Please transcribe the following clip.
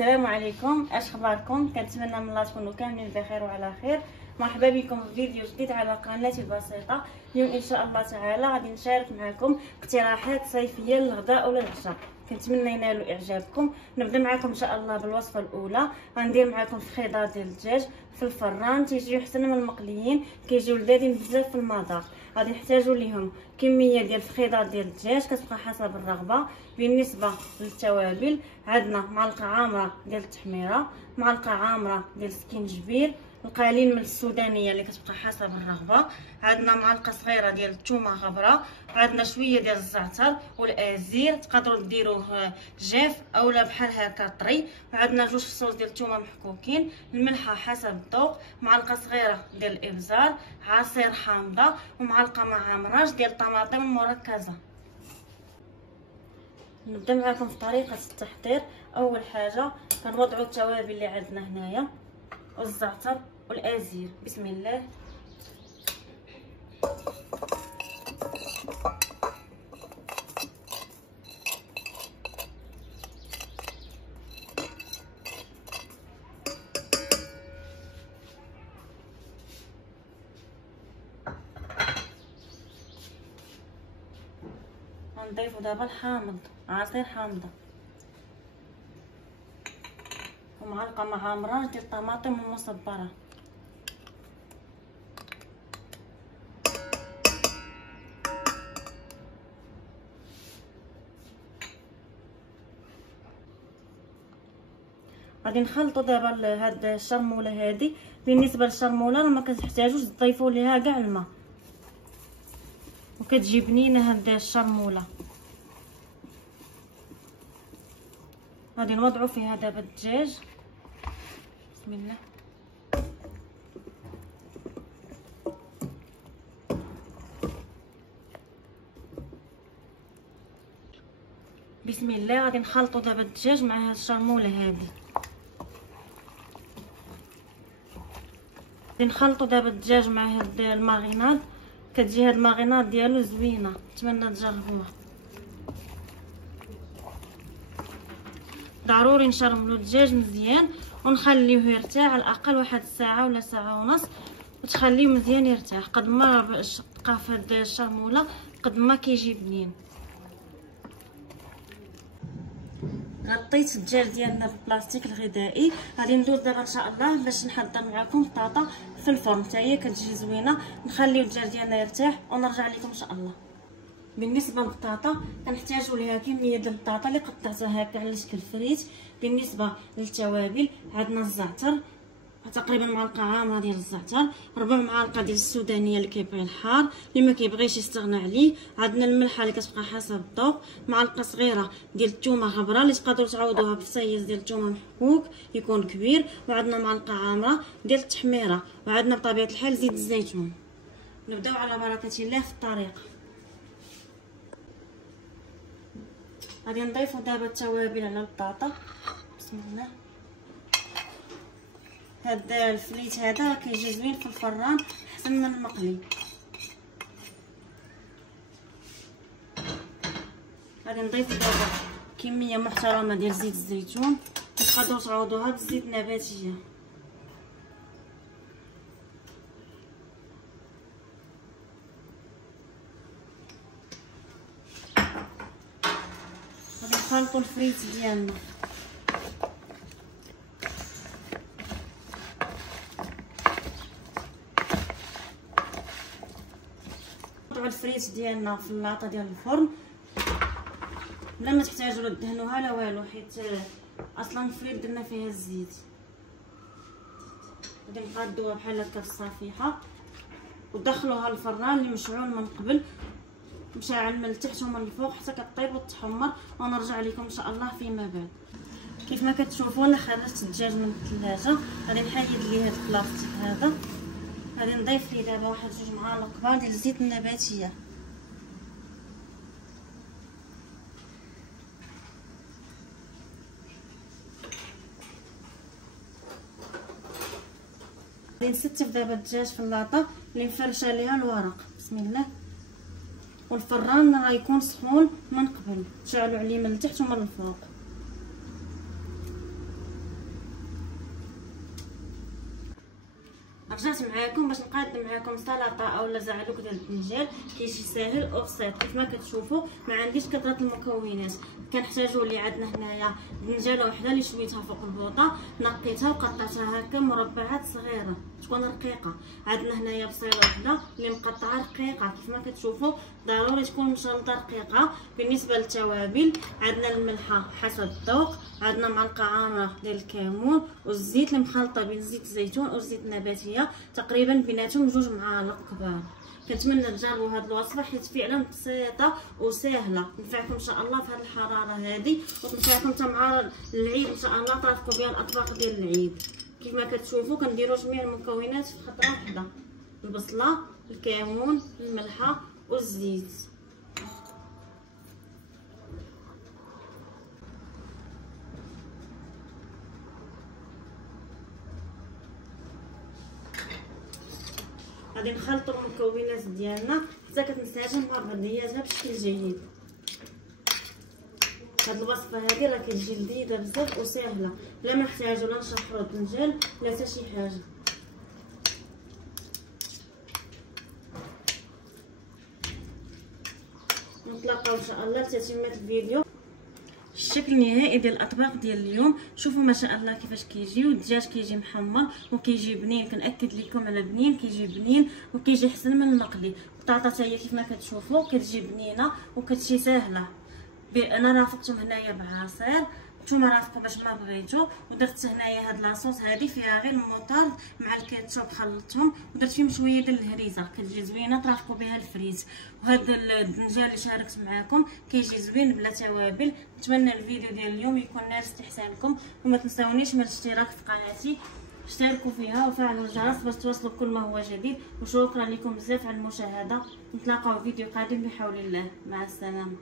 السلام عليكم، اش اخباركم؟ كنتمنى من الله تكونوا كاملين بخير وعلى خير. مرحبا بكم في فيديو جديد على قناتي بسيطه. اليوم ان شاء الله تعالى غادي نشارك معكم اقتراحات صيفيه للغداء ولا العشاء، كنتمنى ينالوا اعجابكم. نبدا معكم ان شاء الله بالوصفه الاولى. غندير معكم فخيضه ديال الدجاج في الفران، تيجيو حسن من المقليين، كيجيو لذاذين بزاف في المذاق. غادي نحتاجوا ليهم كميه ديال الفخيضه ديال الدجاج كتبقى حسب الرغبه. بالنسبه للتوابل عندنا معلقه عامره ديال التحميره، معلقه عامره ديال السكينجبير، القليل من السودانيه اللي كتبقى حسب الرغبه، عندنا معلقه صغيره ديال الثومه غبره، عندنا شويه ديال الزعتر والازير، تقدروا ديروه جاف اولا بحال هكا طري، وعندنا جوج فصوص ديال الثومه محكوكين، الملحه حسب الذوق، معلقه صغيره ديال الابزار، عصير حامضه، ومعلقه مع مراج ديال الطماطم مركزه. نبدا معكم في طريقه التحضير. اول حاجه كنوضعوا التوابل اللي عندنا هنايا والزعتر والازير. بسم الله. غنضيفوا دابا الحامض، عصير حامضه، ومعلقه مع مراج ديال الطماطم المصبره. غادي نخلطوا دابا هاد الشرموله هادي. بالنسبه للشرموله ما كتحتاجوش تضيفوا ليها كاع الماء، وكتجي بنينه هاد الشرموله. غادي نوضعوا فيها دابا الدجاج. بسم الله. بسم الله. غادي نخلطوا دابا الدجاج مع هاد الشرموله هادي. غادي نخلطوا دابا الدجاج مع هاد الماغيناد. كتجي هاد الماغيناد ديالو زوينه، نتمنى تجربوها. ضروري نشرملو الدجاج مزيان ونخليوه يرتاح على الاقل واحد الساعه ولا ساعه ونص، وتخليه مزيان يرتاح. قد ما بقى في هاد الشرموله قد ما كيجي بنين. غطيت الدجاج ديالنا بالبلاستيك الغذائي. غادي ندوز دابا ان شاء الله باش نحضر معكم البطاطا في الفرن، حتى هي كتجي زوينه. نخليو الدجاج ديالنا يرتاح ونرجع لكم ان شاء الله. بالنسبه للبطاطا كنحتاجوا ليها كميه ديال البطاطا اللي قطعتها هكا على شكل فريت. بالنسبه للتوابل عندنا الزعتر، تقريبا معلقه عامره ديال الزعتر، ربع معلقه ديال السودانيه اللي كيبغي الحار، اللي ما كيبغيش يستغنى عليه. عندنا الملحه اللي كتبقى حسب الذوق، معلقه صغيره ديال الثومه غبره اللي تقدروا تعوضوها بفصيص ديال الثومه محكوك يكون كبير، وعندنا معلقه عامره ديال التحميره، وعندنا بطبيعه الحال زيت الزيتون. نبداو على بركه الله في الطريقه. غادي نضيفوا دابا التوابل على البطاطا. بسم الله. هاد الفليت هذا كيجي زوين في الفران احسن من المقلي. غادي نضيفوا دابا كميه محترمه ديال زيت الزيتون، تقدروا تعوضوها بالزيت النباتيه. غادي نخلطوا الفريت ديالنا. نوضعوا الفريت ديالنا في اللاطه ديال الفرن بلا ما تحتاجوا تدهنوها لا والو، حيت اصلا الفريت درنا فيها الزيت. غادي نقادوها بحال هكا في الصفيحه ودخلوها الفران اللي مشعول من قبل، مشعل من التحت ومن الفوق حتى كطيب وتحمر، ونرجع لكم ان شاء الله فيما بعد. كيف ما كتشوفوا انا خرجت الدجاج من الثلاجه. غادي نحيد ليه هذا البلاستيك هذا. غادي نضيف ليه دابا واحد 2 معالق كبار ديال الزيت النباتيه. غادي نستف دابا الدجاج في اللاطه اللي مفرشه عليها الورق. بسم الله. والفران راه يكون سخون من قبل، تشعلوا عليه من التحت ومن الفوق. رجعت معاكم باش نقادم معاكم سلطه اولا زعلوك ديال الدنجال. كيجي ساهل وبسيط كيف ما كتشوفوا. ما عنديش كثره المكونات، كنحتاجوا اللي عندنا هنايا دنجاله وحده اللي شويتها فوق البوطه، نقيتها وقطعتها هكا مربعات صغيره تكون رقيقه. عندنا هنايا بصيله وحده اللي مقطعه رقيقه كيف ما كتشوفوا، ضروري تكون مشلطه رقيقه. بالنسبه للتوابل عندنا الملحه حسب الذوق، عندنا معلقه عامره ديال الكمون والزيت المخلطه بين زيت الزيتون والزيت النباتيه، تقريبا بيناتهم 2 معالق كبار. كنتمنى تجربوا هذه الوصفه حيت فعلا بسيطه وسهله، تنفعكم ان شاء الله في هذه الحراره هذه، وتنفعكم حتى مع العيد ان شاء الله ترافقوا بها الاطباق ديال العيد. كيف ما كتشوفوا كنديروا جميع المكونات في خطره واحده، البصله، الكمون، الملحه والزيت. غادي نخلطوا المكونات ديالنا حتى كتنسجم مع بعضياتها بشكل جيد. هاد الوصفه هذه راه كتجي لذيذه بزاف وسهله، لا ما نحتاجوا لا نشفروا الدنجال لا حتى شي حاجه. نتلاقاو ان شاء الله لتتمه الفيديو. الشكل النهائي ديال الاطباق ديال اليوم، شوفوا ما شاء الله كيفاش كيجيو. الدجاج كيجي محمر وكيجي بنين، كنأكد لكم على بنين، كيجي بنين وكيجي احسن من المقلي. البطاطا حتى هي كيف ما كتشوفوا كتجي بنينه وكتجي سهله. انا رافقتهم هنايا بعصير، نتوما رافقوا باش ما بغيتو، ودرت هنايا هاد لاصوص هادي فيها غير الموطارد مع الكاتشوب خلطتهم، ودرت فيهم شويه ديال الهريسه كتجي زوينه ترافقوا بها الفريت. وهذا الدنجال اللي شاركت معكم كيجي زوين بلا توابل. نتمنى الفيديو ديال اليوم يكون نال استحسانكم، وما تنساونيش من الاشتراك في قناتي، اشتركوا فيها وفعلوا الجرس باش توصلوا كل ما هو جديد. وشكرا لكم بزاف على المشاهده، نتلاقاو في فيديو قادم بحول الله. مع السلامه.